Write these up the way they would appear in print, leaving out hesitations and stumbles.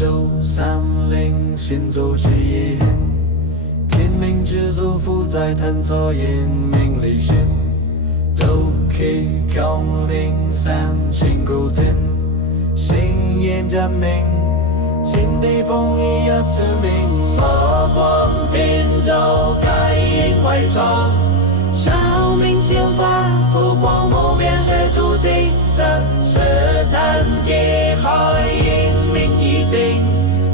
守山林，行走之夜。天命之祖父在探测眼明里线，都可靠岭山青沟天，心眼展明，青地风一样之名，佛光遍照，开眼外窗，照明前方，普光目边是主祭色，是残铁海阴明一定，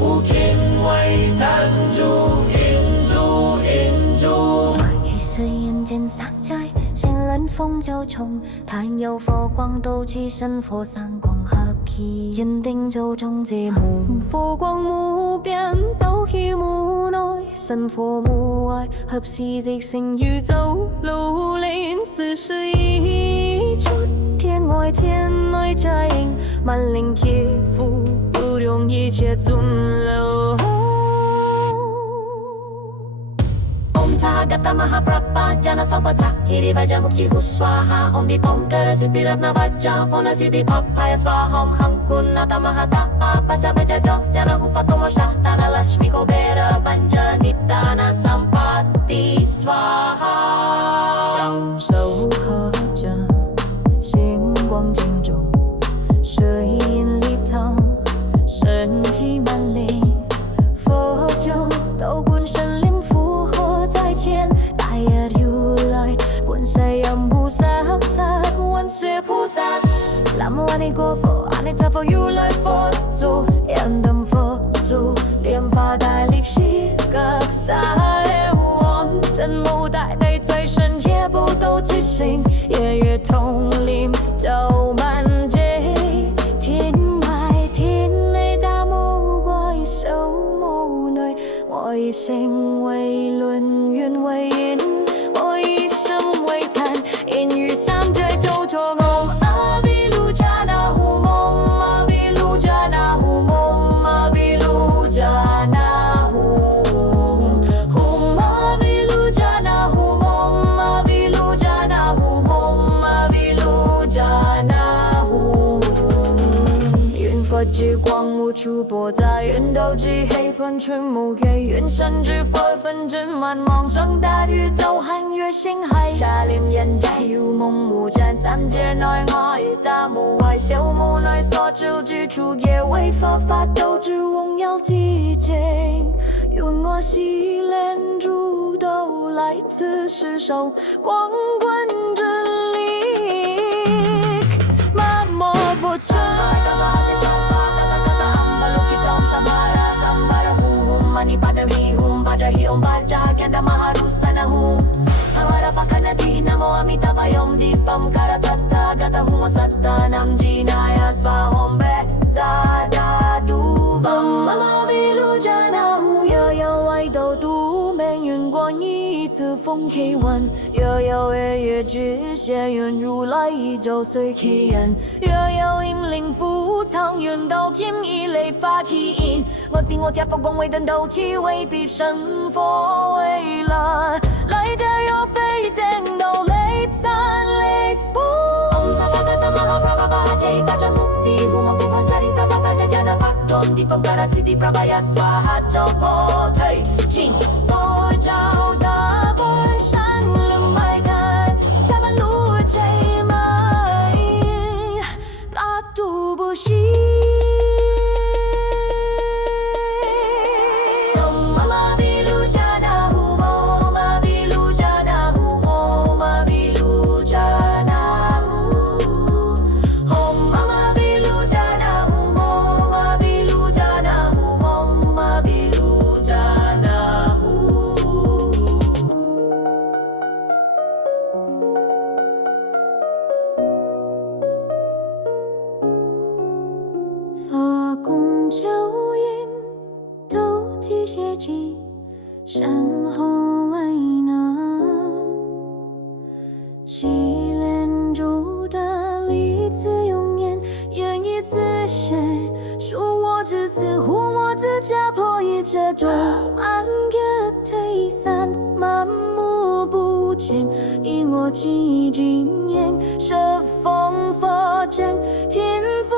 无天为弹珠，银珠银珠。于是人间散在，仙人风就从，探有佛光斗气神佛三光合体，坚定就中节目。佛光目边斗气目内，神佛目外，合时即成宇宙路连，四时一出，天外天内在应，万灵贴符，不容一切尊流。Gata Mahaprabha Jana Sampata Hiri Vaja Mukti Huswaha Om Dipom Kara Siddhi Ratna Vaja Pona Siddhi Papaya Swaham Hankun Nata Mahata Pasha Baja Jo Jana Hufatomo Shahtana Lashmi Kubera Vanja Nitana Sampati Swaha 享受喝着星光镜中水印里头身体满灵佛酒斗滚神灵在前，大业如来，观世音菩萨，万世菩萨。南无阿弥陀佛，阿弥陀佛，如来佛祖，燃灯佛祖，莲花带领西各萨王，真母带背最深，夜不斗之心，夜月统领斗满街，天外天内大魔怪兽魔内，我一心为论愿为因，我一生为谈，因于三界周周唵阿毗卢迦那呼唵阿毗卢迦那呼唵阿毗卢迦那呼唵阿毗卢迦那呼唵阿毗卢迦那呼唵阿毗卢迦那呼愿佛之光无处播在，愿斗之黑喷春目给，愿神之佛分真满望，上大宇宙汉月星海，下连眼债如梦无战，三界内外大幕外，修幕内所知之处，也为佛法斗之荣耀寂静。愿我洗脸主都来自世手，光棍真理，马莫不成。Mani pada hum baja hiom baja kanda maharusana hum hawara pakana ti namo amitava yom dipam karatata gata humo satta nam jinaya swahom be zada duvam mama vilu jana hu yo yo ai do du men yun guan yi zi feng ki wan yo yo月月之显愿如来周岁其人yo yo 引领福藏愿道金一类发起因我今我家佛光为灯斗气为必神佛为来来家若非见到雷山雷佛 Om Tathagata Mahaprabha Jai Vaja Mukti Humam Bhuvan Jari Prabha Jana Fakdom Dipam Kara Siddhi Prabhaya Swaha Chopo Thầy Chinh Phò Chào Đa Vơi San Lâm Mai Khai Cha Ban Lua Chay Mai Pratu Bu Shi山后为难，洗脸主的例子永远愿意自身，恕我之子护我之家破译这种安乐退散，满目不见，因我寂静眼，设风佛正天赋。